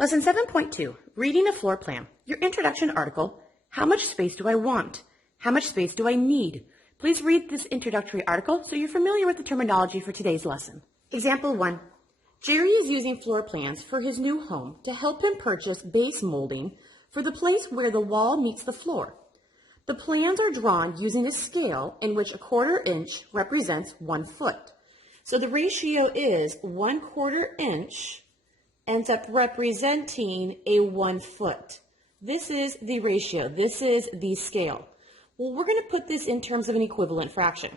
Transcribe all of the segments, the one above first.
Lesson 7.2, Reading a Floor Plan. Your introduction article, How much space do I want? How much space do I need? Please read this introductory article so you're familiar with the terminology for today's lesson. Example 1. Jerry is using floor plans for his new home to help him purchase base molding for the place where the wall meets the floor. The plans are drawn using a scale in which a 1/4 inch represents 1 foot. So the ratio is 1/4 inch ends up representing a 1 foot. This is the ratio. This is the scale. Well, we're going to put this in terms of an equivalent fraction.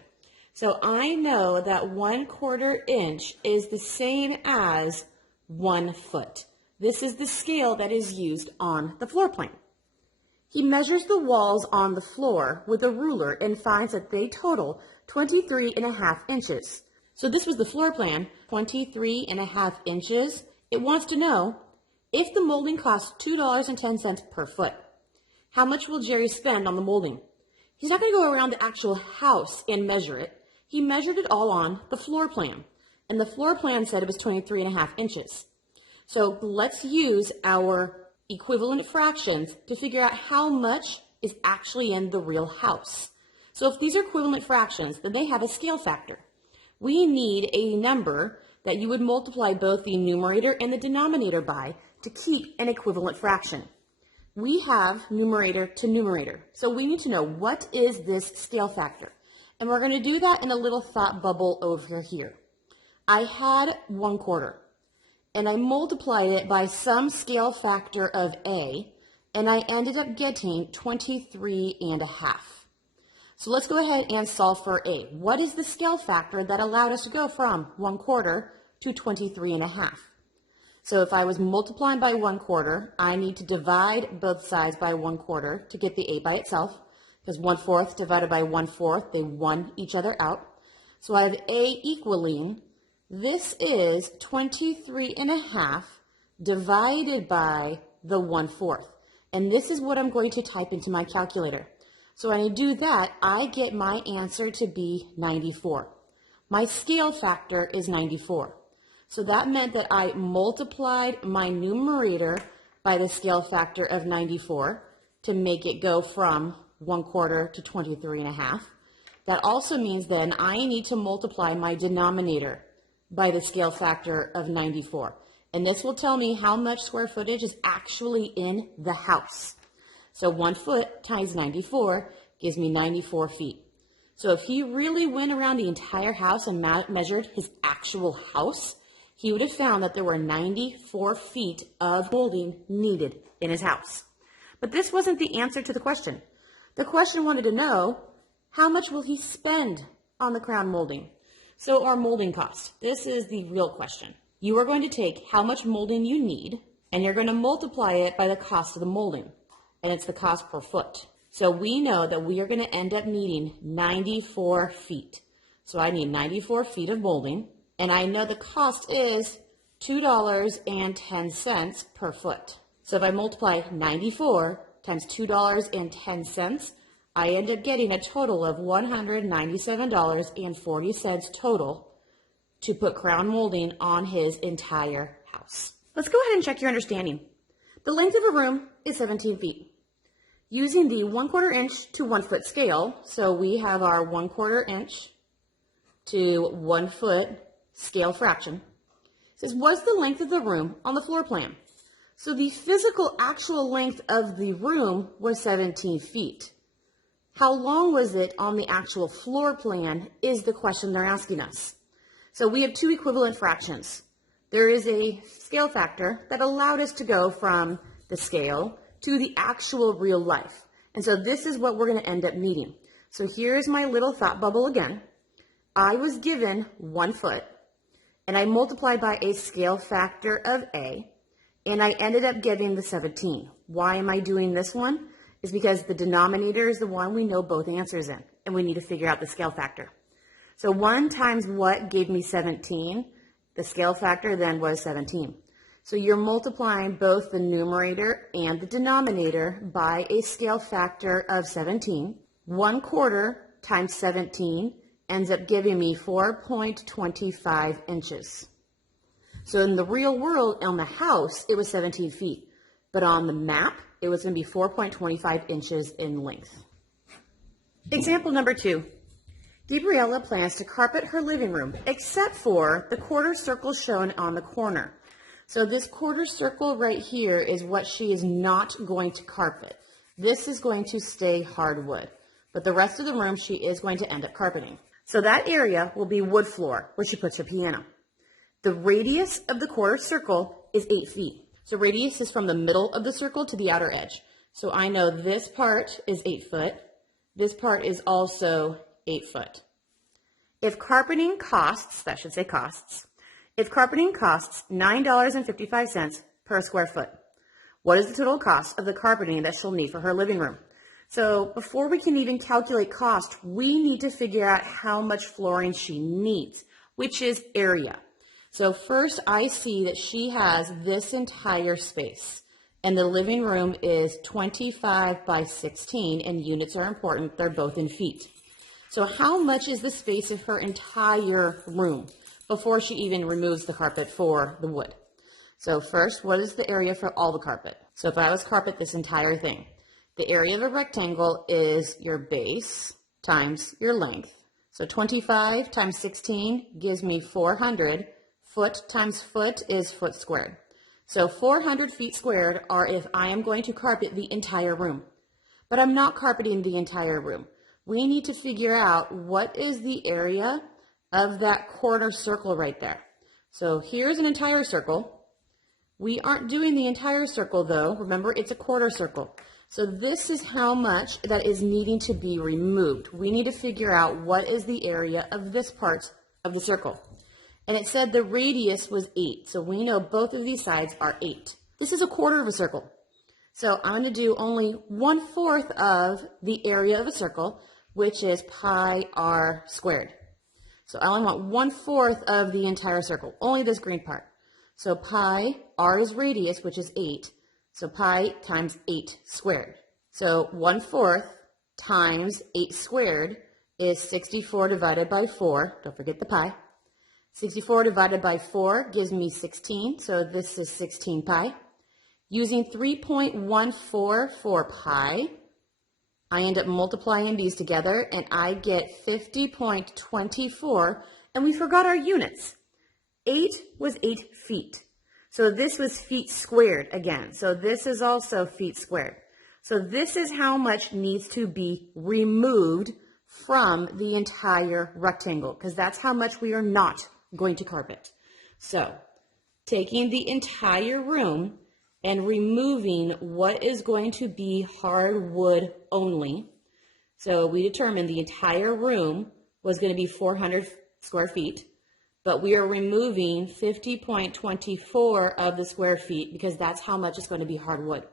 So I know that 1/4 inch is the same as 1 foot. This is the scale that is used on the floor plan. He measures the walls on the floor with a ruler and finds that they total 23.5 inches. So this was the floor plan, 23.5 inches. It wants to know if the molding costs $2.10 per foot. How much will Jerry spend on the molding? He's not going to go around the actual house and measure it. He measured it all on the floor plan, and the floor plan said it was 23.5 inches. So let's use our equivalent fractions to figure out how much is actually in the real house. So if these are equivalent fractions, then they have a scale factor. We need a number that you would multiply both the numerator and the denominator by to keep an equivalent fraction. We have numerator to numerator, so we need to know what is this scale factor. And we're going to do that in a little thought bubble over here. I had 1/4, and I multiplied it by some scale factor of A, and I ended up getting 23.5. So let's go ahead and solve for A. What is the scale factor that allowed us to go from 1/4 to 23.5? So if I was multiplying by 1/4, I need to divide both sides by 1/4 to get the A by itself, because 1/4 divided by 1/4, they one each other out. So I have A equaling, this is 23.5 divided by the 1/4. And this is what I'm going to type into my calculator. So when I do that, I get my answer to be 94. My scale factor is 94. So that meant that I multiplied my numerator by the scale factor of 94 to make it go from 1/4 to 23.5. That also means then I need to multiply my denominator by the scale factor of 94. And this will tell me how much square footage is actually in the house. So 1 foot times 94 gives me 94 feet. So if he really went around the entire house and measured his actual house, he would have found that there were 94 feet of molding needed in his house. But this wasn't the answer to the question. The question wanted to know, how much will he spend on the crown molding? So our molding cost, this is the real question. You are going to take how much molding you need, and you're going to multiply it by the cost of the molding. And it's the cost per foot. So we know that we are going to end up needing 94 feet. So I need 94 feet of molding, and I know the cost is $2.10 per foot. So if I multiply 94 times $2.10, I end up getting a total of $197.40 total to put crown molding on his entire house. Let's go ahead and check your understanding. The length of a room is 17 feet. Using the 1/4 inch to 1 foot scale, so we have our 1/4 inch to 1 foot scale fraction. It says, what's the length of the room on the floor plan? So the physical actual length of the room was 17 feet. How long was it on the actual floor plan is the question they're asking us. So we have two equivalent fractions. There is a scale factor that allowed us to go from the scale to the actual real life. And so this is what we're going to end up needing. So here's my little thought bubble again. I was given 1 foot, and I multiplied by a scale factor of A, and I ended up getting the 17. Why am I doing this one? Is because the denominator is the one we know both answers in, and we need to figure out the scale factor. So 1 times what gave me 17? The scale factor then was 17. So you're multiplying both the numerator and the denominator by a scale factor of 17. 1/4 times 17 ends up giving me 4.25 inches. So in the real world, on the house, it was 17 feet. But on the map, it was going to be 4.25 inches in length. Example number 2. Gabriella plans to carpet her living room, except for the quarter circle shown on the corner. So this quarter circle right here is what she is not going to carpet. This is going to stay hardwood, but the rest of the room she is going to end up carpeting. So that area will be wood floor, where she puts her piano. The radius of the quarter circle is 8 feet. So radius is from the middle of the circle to the outer edge. So I know this part is 8 foot. This part is also 8 foot. If carpeting costs, that should say costs, if carpeting costs $9.55 per square foot, what is the total cost of the carpeting that she'll need for her living room? So before we can even calculate cost, we need to figure out how much flooring she needs, which is area. So first I see that she has this entire space, and the living room is 25 by 16, and units are important. They're both in feet. So how much is the space of her entire room before she even removes the carpet for the wood? So first, what is the area for all the carpet? So if I was carpet this entire thing, the area of a rectangle is your base times your length. So 25 times 16 gives me 400. Foot times foot is foot squared. So 400 feet squared are if I am going to carpet the entire room. But I'm not carpeting the entire room. We need to figure out what is the area of that quarter circle right there. So here's an entire circle. We aren't doing the entire circle though. Remember, it's a quarter circle. So this is how much that is needing to be removed. We need to figure out what is the area of this part of the circle. And it said the radius was 8. So we know both of these sides are 8. This is a quarter of a circle. So I'm going to do only 1/4 of the area of a circle, which is pi r squared. So I only want 1/4 of the entire circle, only this green part. So pi, r is radius, which is 8. So pi times 8 squared. So 1/4 times 8 squared is 64 divided by 4. Don't forget the pi. 64 divided by 4 gives me 16. So this is 16 pi. Using 3.14 for pi, I end up multiplying these together and I get 50.24. And we forgot our units. 8 was 8 feet. So this was feet squared again. So this is also feet squared. So this is how much needs to be removed from the entire rectangle, because that's how much we are not going to carpet. So taking the entire room and removing what is going to be hardwood only. So we determined the entire room was going to be 400 square feet. But we are removing 50.24 of the square feet because that's how much is going to be hardwood.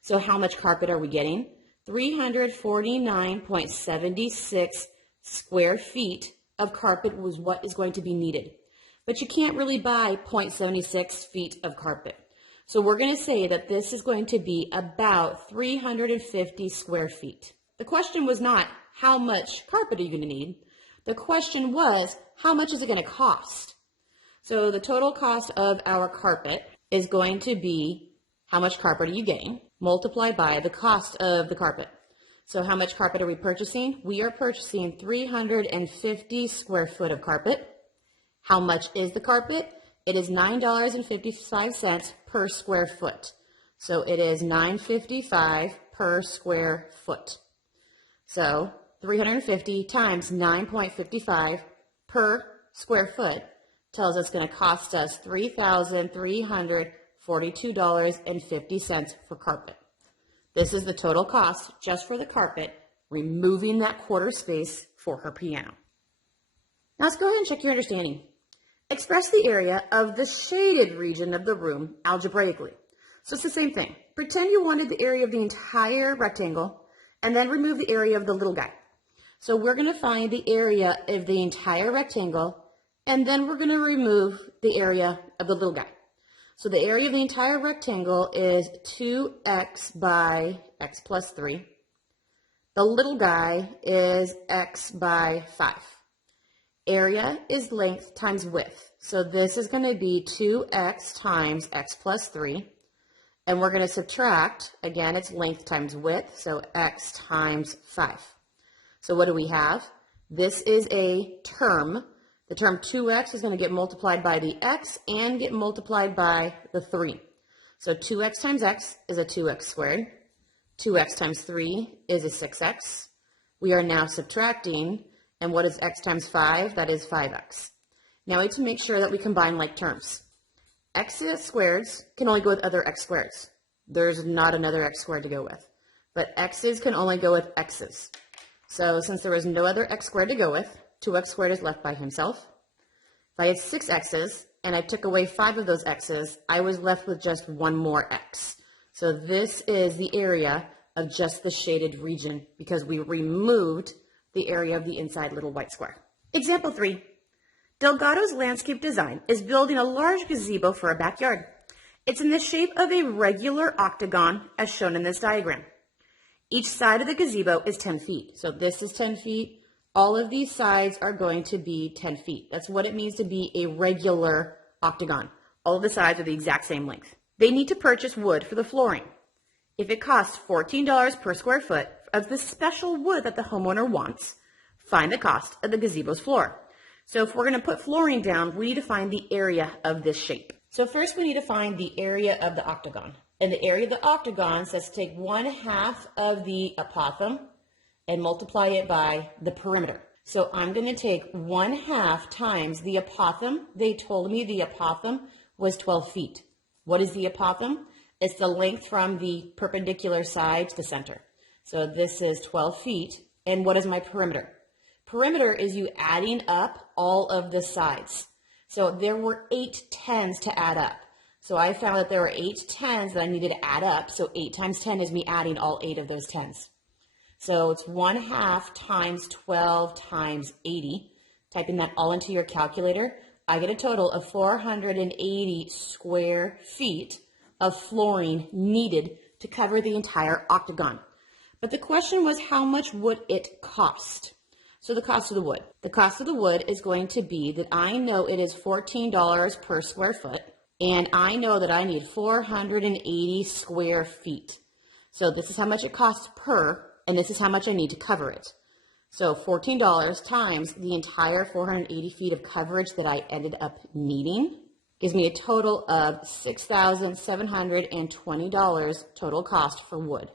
So how much carpet are we getting? 349.76 square feet of carpet was what is going to be needed. But you can't really buy 0.76 feet of carpet. So we're going to say that this is going to be about 350 square feet. The question was not how much carpet are you going to need? The question was, how much is it going to cost? So the total cost of our carpet is going to be how much carpet are you getting multiplied by the cost of the carpet. So how much carpet are we purchasing? We are purchasing 350 square foot of carpet. How much is the carpet? It is $9.55 per square foot. So it is $9.55 per square foot. So 350 times 9.55 per square foot tells us it's going to cost us $3,342.50 for carpet. This is the total cost just for the carpet, removing that quarter space for her piano. Now let's go ahead and check your understanding. Express the area of the shaded region of the room algebraically. So it's the same thing. Pretend you wanted the area of the entire rectangle and then remove the area of the little guy. So we're going to find the area of the entire rectangle, and then we're going to remove the area of the little guy. So the area of the entire rectangle is 2x by x plus 3. The little guy is x by 5. Area is length times width. So this is going to be 2x times x plus 3. And we're going to subtract, again, it's length times width, so x times 5. So what do we have? This is a term. The term 2x is going to get multiplied by the x and get multiplied by the 3. So 2x times x is a 2x squared. 2x times 3 is a 6x. We are now subtracting, and what is x times 5? That is 5x. Now we need to make sure that we combine like terms. X squareds can only go with other x squareds. There's not another x squared to go with. But x's can only go with x's. So since there was no other x squared to go with, 2x squared is left by himself. If I had 6 x's and I took away 5 of those x's, I was left with just one more x. So this is the area of just the shaded region because we removed the area of the inside little white square. Example 3. Delgado's landscape design is building a large gazebo for a backyard. It's in the shape of a regular octagon as shown in this diagram. Each side of the gazebo is 10 feet. So this is 10 feet. All of these sides are going to be 10 feet. That's what it means to be a regular octagon. All of the sides are the exact same length. They need to purchase wood for the flooring. If it costs $14 per square foot of the special wood that the homeowner wants, find the cost of the gazebo's floor. So if we're going to put flooring down, we need to find the area of this shape. So first we need to find the area of the octagon. And the area of the octagon says to take 1/2 of the apothem and multiply it by the perimeter. So I'm going to take 1/2 times the apothem. They told me the apothem was 12 feet. What is the apothem? It's the length from the perpendicular side to the center. So this is 12 feet. And what is my perimeter? Perimeter is you adding up all of the sides. So there were 8 tens to add up. So I found that there were 8 tens that I needed to add up. So 8 times 10 is me adding all 8 of those tens. So it's 1/2 times 12 times 80. Typing that all into your calculator, I get a total of 480 square feet of flooring needed to cover the entire octagon. But the question was, how much would it cost? So the cost of the wood. The cost of the wood is going to be that I know it is $14 per square foot, and I know that I need 480 square feet. So this is how much it costs per, and this is how much I need to cover it. So $14 times the entire 480 feet of coverage that I ended up needing gives me a total of $6,720 total cost for wood.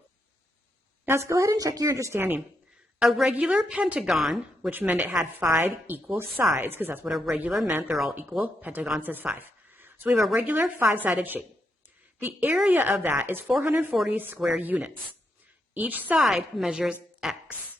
Now let's go ahead and check your understanding. A regular pentagon, which meant it had 5 equal sides, because that's what a regular meant, they're all equal. Pentagon says 5. So we have a regular 5-sided shape. The area of that is 440 square units. Each side measures x.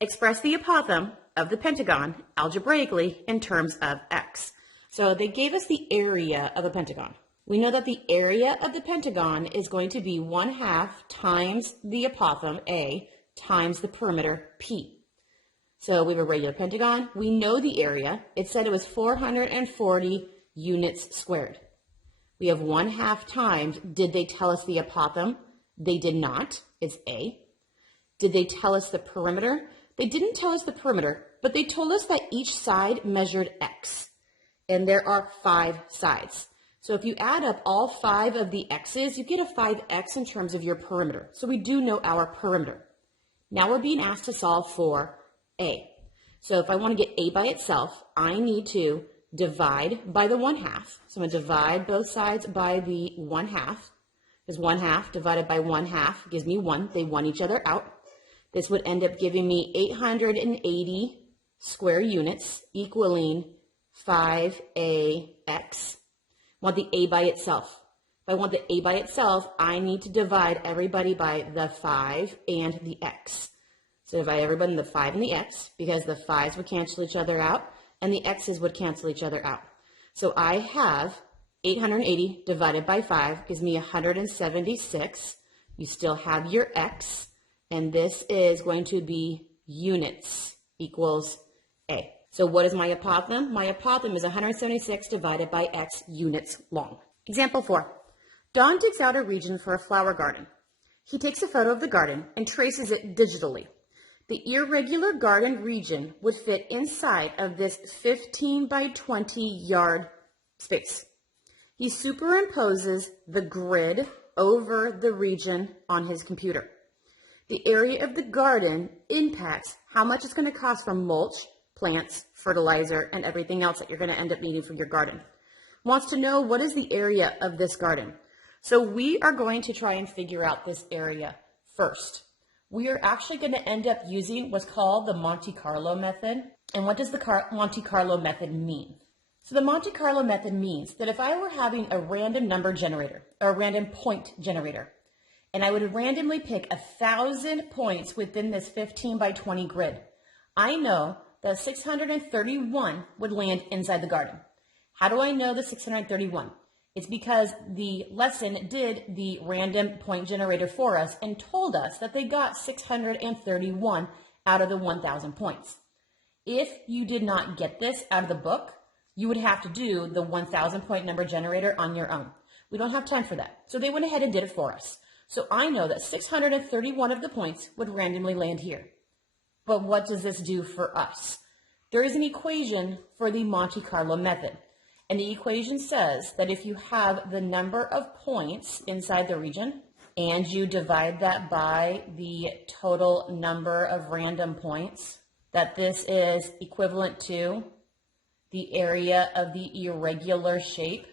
Express the apothem of the pentagon algebraically in terms of x. So they gave us the area of a pentagon. We know that the area of the pentagon is going to be 1/2 times the apothem, A, times the perimeter, P. So we have a regular pentagon. We know the area. It said it was 440 units squared. We have 1/2 times. Did they tell us the apothem? They did not. It's A. Did they tell us the perimeter? They didn't tell us the perimeter, but they told us that each side measured x. And there are 5 sides. So if you add up all 5 of the x's, you get a 5x in terms of your perimeter. So we do know our perimeter. Now we're being asked to solve for A. So if I want to get A by itself, I need to divide by the 1/2. So I'm going to divide both sides by the 1/2. Because 1/2 divided by 1/2 gives me 1. They 1 each other out. This would end up giving me 880 square units equaling 5AX. I want the A by itself. If I want the A by itself, I need to divide everybody by the 5 and the x. So divide everybody in the 5 and the x, because the 5's would cancel each other out, and the x's would cancel each other out. So I have 880 divided by 5 gives me 176. You still have your x, and this is going to be units equals A. So what is my apothem? My apothem is 176 divided by x units long. Example 4. Don digs out a region for a flower garden. He takes a photo of the garden and traces it digitally. The irregular garden region would fit inside of this 15 by 20 yard space. He superimposes the grid over the region on his computer. The area of the garden impacts how much it's going to cost for mulch, plants, fertilizer, and everything else that you're going to end up needing for your garden. Wants to know what is the area of this garden. So we are going to try and figure out this area first. We are actually going to end up using what's called the Monte Carlo method. And what does the Monte Carlo method mean? So the Monte Carlo method means that if I were having a random number generator or a random point generator, and I would randomly pick 1,000 points within this 15 by 20 grid, I know that 631 would land inside the garden. How do I know the 631? It's because the lesson did the random point generator for us and told us that they got 631 out of the 1,000 points. If you did not get this out of the book, you would have to do the 1,000 point number generator on your own. We don't have time for that. So they went ahead and did it for us. So I know that 631 of the points would randomly land here. But what does this do for us? There is an equation for the Monte Carlo method. And the equation says that if you have the number of points inside the region and you divide that by the total number of random points, that this is equivalent to the area of the irregular shape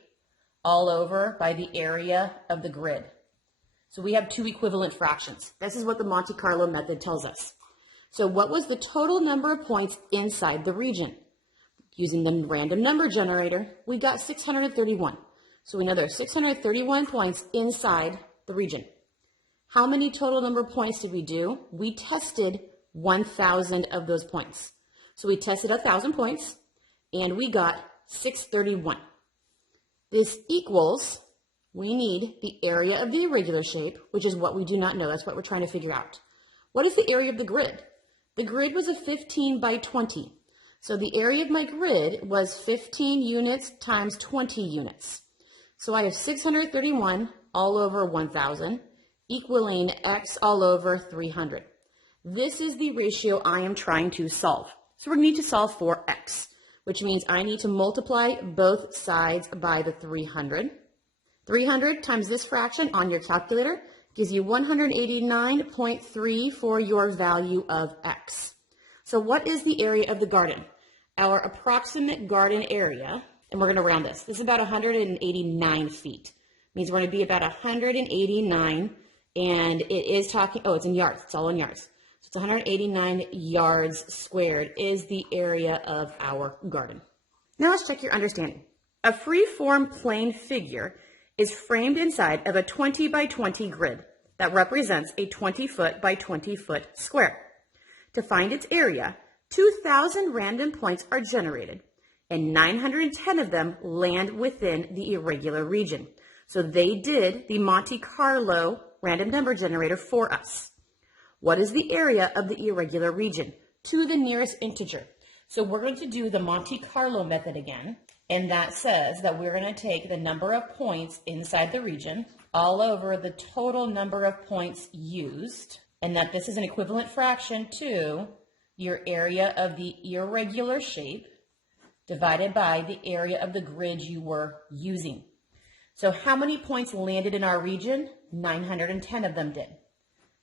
all over by the area of the grid. So we have two equivalent fractions. This is what the Monte Carlo method tells us. So what was the total number of points inside the region? Using the random number generator, we got 631. So we know there are 631 points inside the region. How many total number of points did we do? We tested 1,000 of those points. So we tested 1,000 points and we got 631. This equals, we need the area of the irregular shape, which is what we do not know. That's what we're trying to figure out. What is the area of the grid? The grid was a 15 by 20. So the area of my grid was 15 units times 20 units. So I have 631 all over 1,000 equaling x all over 300. This is the ratio I am trying to solve. So we need to solve for x, which means I need to multiply both sides by the 300. 300 times this fraction on your calculator gives you 189.3 for your value of x. So what is the area of the garden? Our approximate garden area, and we're going to round this. This is about 189 feet. Means we're going to be about 189, and it is talking, oh, it's in yards. It's all in yards. So it's 189 yards squared is the area of our garden. Now let's check your understanding. A free-form plane figure is framed inside of a 20 by 20 grid that represents a 20-foot by 20-foot square. To find its area, 2,000 random points are generated, and 910 of them land within the irregular region. So they did the Monte Carlo random number generator for us. What is the area of the irregular region? To the nearest integer. So we're going to do the Monte Carlo method again, and that says that we're going to take the number of points inside the region all over the total number of points used, and that this is an equivalent fraction to your area of the irregular shape divided by the area of the grid you were using. So how many points landed in our region? 910 of them did.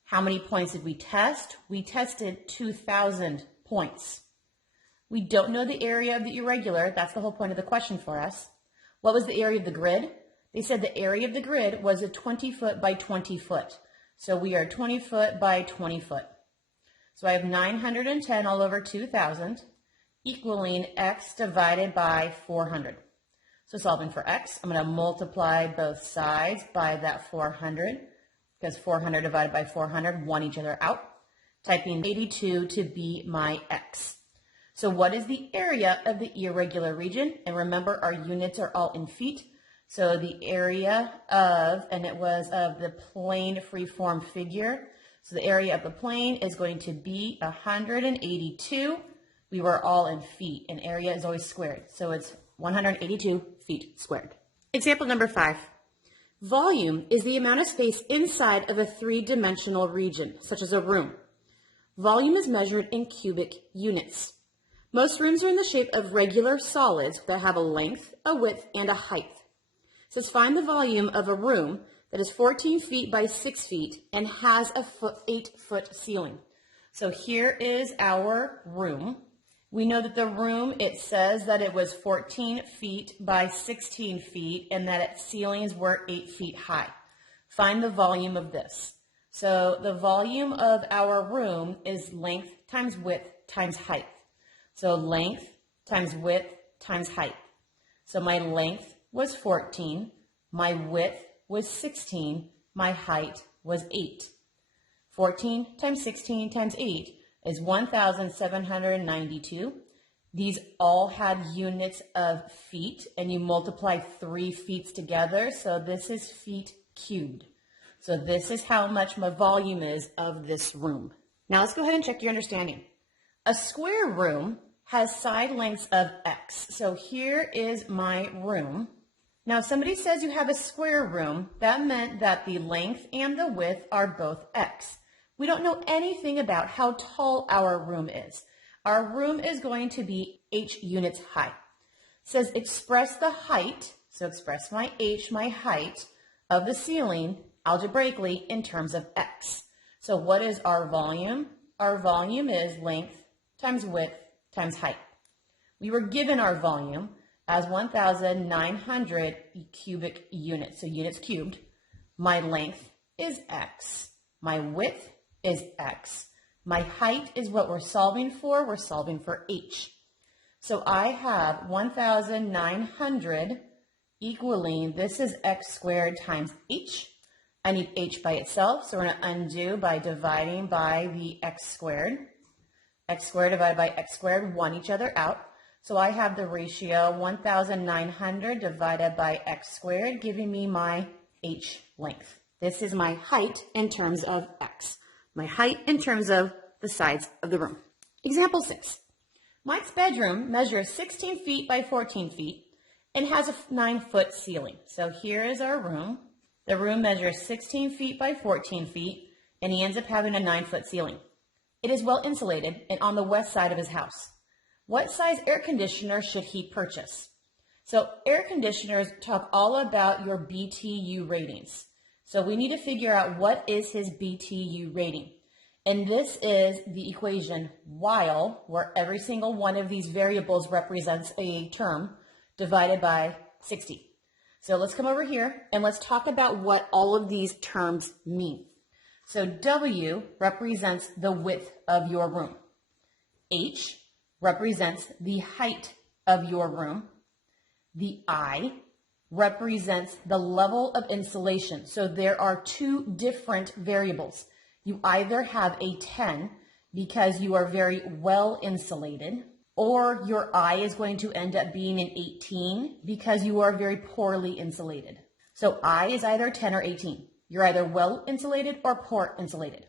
How many points did we test? We tested 2,000 points. We don't know the area of the irregular. That's the whole point of the question for us. What was the area of the grid? They said the area of the grid was a 20-foot by 20-foot. So we are 20-foot by 20-foot. So I have 910 all over 2,000 equaling x divided by 400. So solving for x, I'm going to multiply both sides by that 400 because 400 divided by 400 won each other out. Typing 82 to be my x. So what is the area of the irregular region? And remember, our units are all in feet. So the area of, and it was of the plane freeform figure. So the area of the plane is going to be 182. We were all in feet, and area is always squared. So it's 182 feet squared. Example number 5. Volume is the amount of space inside of a three-dimensional region, such as a room. Volume is measured in cubic units. Most rooms are in the shape of regular solids that have a length, a width, and a height. It says find the volume of a room that is 14 feet by 6 feet and has a 8-foot ceiling. So here is our room. We know that the room, it says that it was 14 feet by 16 feet and that its ceilings were 8 feet high. Find the volume of this. So the volume of our room is length times width times height. So length times width times height. So my length was 14, my width was 16, my height was 8. 14 times 16 times 8 is 1,792. These all had units of feet, and you multiply 3 feet together, so this is feet cubed. So this is how much my volume is of this room. Now let's go ahead and check your understanding. A square room has side lengths of x. So here is my room. Now if somebody says you have a square room, that meant that the length and the width are both x. We don't know anything about how tall our room is. Our room is going to be h units high. It says express the height, so express my h, my height, of the ceiling algebraically in terms of x. So what is our volume? Our volume is length times width times height. We were given our volume as 1,900 cubic units, so units cubed. My length is x. My width is x. My height is what we're solving for. We're solving for h. So I have 1,900 equaling, this is x squared times h. I need h by itself, so we're going to undo by dividing by the x squared. X squared divided by x squared, 1 each other out. So I have the ratio 1,900 divided by x squared, giving me my h length. This is my height in terms of x. My height in terms of the sides of the room. Example 6. Mike's bedroom measures 16 feet by 14 feet and has a 9-foot ceiling. So here is our room. The room measures 16 feet by 14 feet, and he ends up having a 9-foot ceiling. It is well insulated and on the west side of his house. What size air conditioner should he purchase? So air conditioners talk all about your BTU ratings. So we need to figure out what is his BTU rating. And this is the equation while, where every single one of these variables represents a term, divided by 60. So let's come over here and let's talk about what all of these terms mean. So W represents the width of your room. H represents the height of your room. The I represents the level of insulation. So there are 2 different variables. You either have a 10 because you are very well insulated, or your I is going to end up being an 18 because you are very poorly insulated. So I is either 10 or 18. You're either well insulated or poor insulated.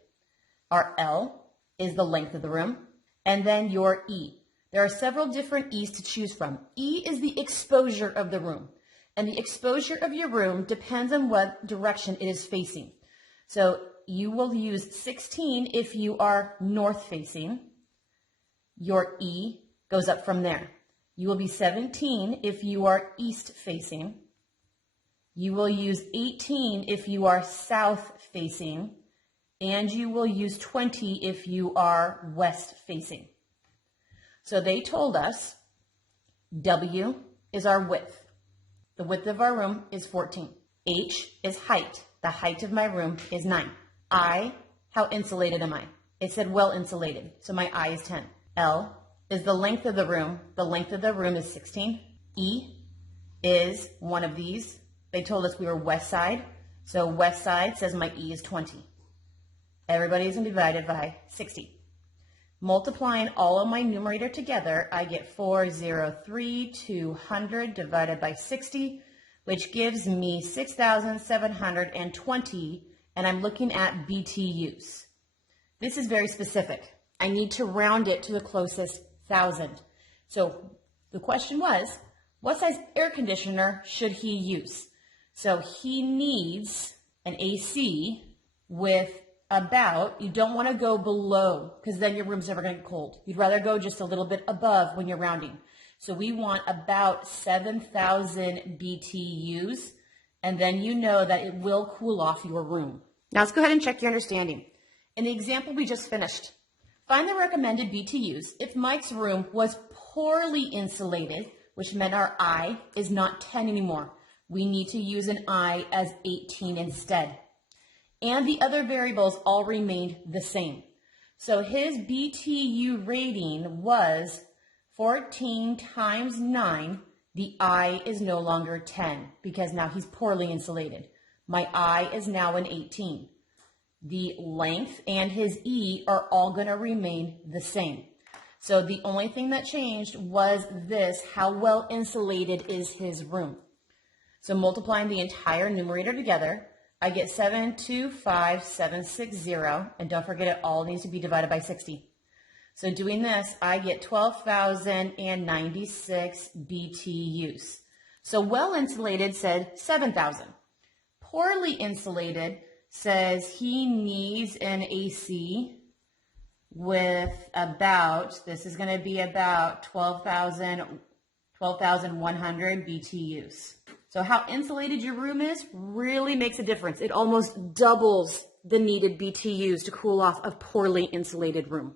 Our L is the length of the room, and then your E. There are several different E's to choose from. E is the exposure of the room, and the exposure of your room depends on what direction it is facing. So you will use 16 if you are north facing. Your E goes up from there. You will be 17 if you are east facing. You will use 18 if you are south facing, and you will use 20 if you are west facing. So they told us W is our width. The width of our room is 14. H is height. The height of my room is 9. I, how insulated am I? It said well insulated, so my I is 10. L is the length of the room. The length of the room is 16. E is one of these. They told us we were west side, so west side says my E is 20. Everybody is divided by 60. Multiplying all of my numerator together, I get 403,200 divided by 60, which gives me 6,720, and I'm looking at BTUs. This is very specific. I need to round it to the closest thousand. So the question was, what size air conditioner should he use? So he needs an AC with about, you don't want to go below because then your room's never going to get cold. You'd rather go just a little bit above when you're rounding. So we want about 7,000 BTUs, and then you know that it will cool off your room. Now let's go ahead and check your understanding. In the example we just finished, find the recommended BTUs if Mike's room was poorly insulated, which meant our I is not 10 anymore. We need to use an I as 18 instead. And the other variables all remained the same. So his BTU rating was 14 times 9. The I is no longer 10 because now he's poorly insulated. My I is now an 18. The length and his E are all going to remain the same. So the only thing that changed was this, how well insulated is his room. So multiplying the entire numerator together, I get 725,760, and don't forget it all needs to be divided by 60. So doing this, I get 12,096 BTUs. So well insulated said 7,000. Poorly insulated says he needs an AC with about, this is going to be about 12,100 BTUs. So how insulated your room is really makes a difference. It almost doubles the needed BTUs to cool off a poorly insulated room.